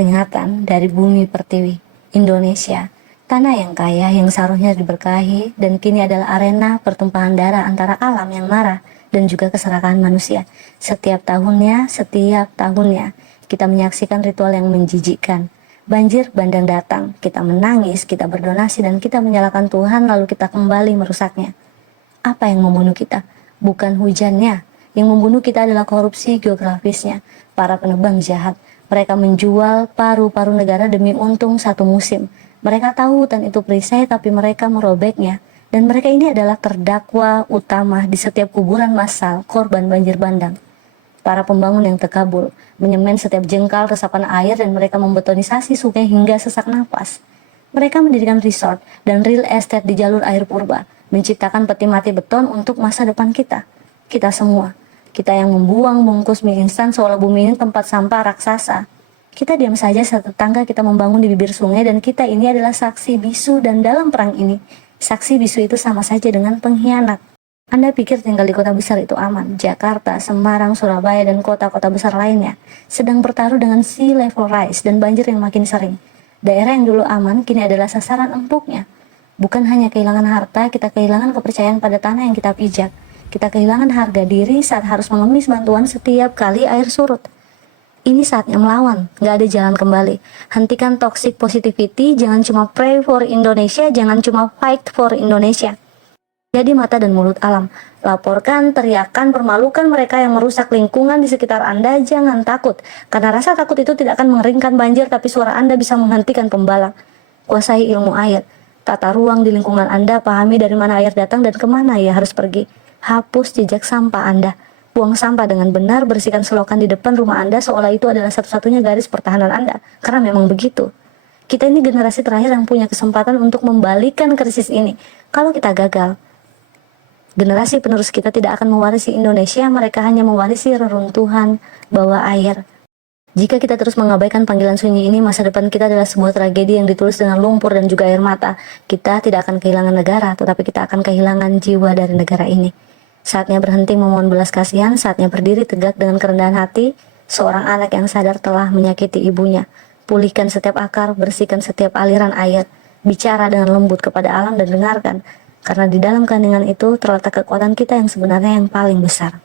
peringatan dari bumi pertiwi, Indonesia, tanah yang kaya yang seharusnya diberkahi dan kini adalah arena pertumpahan darah antara alam yang marah dan juga keserakahan manusia. Setiap tahunnya, kita menyaksikan ritual yang menjijikkan. Banjir bandang datang, kita menangis, kita berdonasi dan kita menyalahkan Tuhan lalu kita kembali merusaknya. Apa yang membunuh kita? Bukan hujannya. Yang membunuh kita adalah korupsi geografisnya. Para penebang jahat. Mereka menjual paru-paru negara demi untung satu musim. Mereka tahu hutan itu perisai tapi mereka merobeknya. Dan mereka ini adalah terdakwa utama di setiap kuburan massal korban banjir bandang. Para pembangun yang tekabur, menyemen setiap jengkal resapan air dan mereka membetonisasi sungai hingga sesak napas. Mereka mendirikan resort dan real estate di jalur air purba, menciptakan peti mati beton untuk masa depan kita. Kita semua. Kita yang membuang bungkus mie instan seolah bumi ini tempat sampah raksasa. Kita diam saja saat tetangga kita membangun di bibir sungai dan kita ini adalah saksi bisu dan dalam perang ini, saksi bisu itu sama saja dengan pengkhianat. Anda pikir tinggal di kota besar itu aman? Jakarta, Semarang, Surabaya, dan kota-kota besar lainnya sedang bertaruh dengan sea level rise dan banjir yang makin sering. Daerah yang dulu aman kini adalah sasaran empuknya. Bukan hanya kehilangan harta, kita kehilangan kepercayaan pada tanah yang kita pijak. Kita kehilangan harga diri saat harus mengemis bantuan setiap kali air surut. Ini saatnya melawan, gak ada jalan kembali. Hentikan toxic positivity, jangan cuma pray for Indonesia, jangan cuma fight for Indonesia. Jadi mata dan mulut alam, laporkan, teriakan, permalukan mereka yang merusak lingkungan di sekitar Anda, jangan takut. Karena rasa takut itu tidak akan mengeringkan banjir, tapi suara Anda bisa menghentikan pembalang. Kuasai ilmu air, tata ruang di lingkungan Anda, pahami dari mana air datang dan kemana ia harus pergi. Hapus jejak sampah Anda. Buang sampah dengan benar, bersihkan selokan di depan rumah Anda seolah itu adalah satu-satunya garis pertahanan Anda. Karena memang begitu. Kita ini generasi terakhir yang punya kesempatan untuk membalikan krisis ini. Kalau kita gagal, generasi penerus kita tidak akan mewarisi Indonesia, mereka hanya mewarisi reruntuhan bawah air. Jika kita terus mengabaikan panggilan sunyi ini, masa depan kita adalah sebuah tragedi yang ditulis dengan lumpur dan juga air mata. Kita tidak akan kehilangan negara, tetapi kita akan kehilangan jiwa dari negara ini. Saatnya berhenti memohon belas kasihan, saatnya berdiri tegak dengan kerendahan hati. Seorang anak yang sadar telah menyakiti ibunya. Pulihkan setiap akar, bersihkan setiap aliran air. Bicara dengan lembut kepada alam dan dengarkan. Karena di dalam kandungan itu terletak kekuatan kita yang sebenarnya yang paling besar.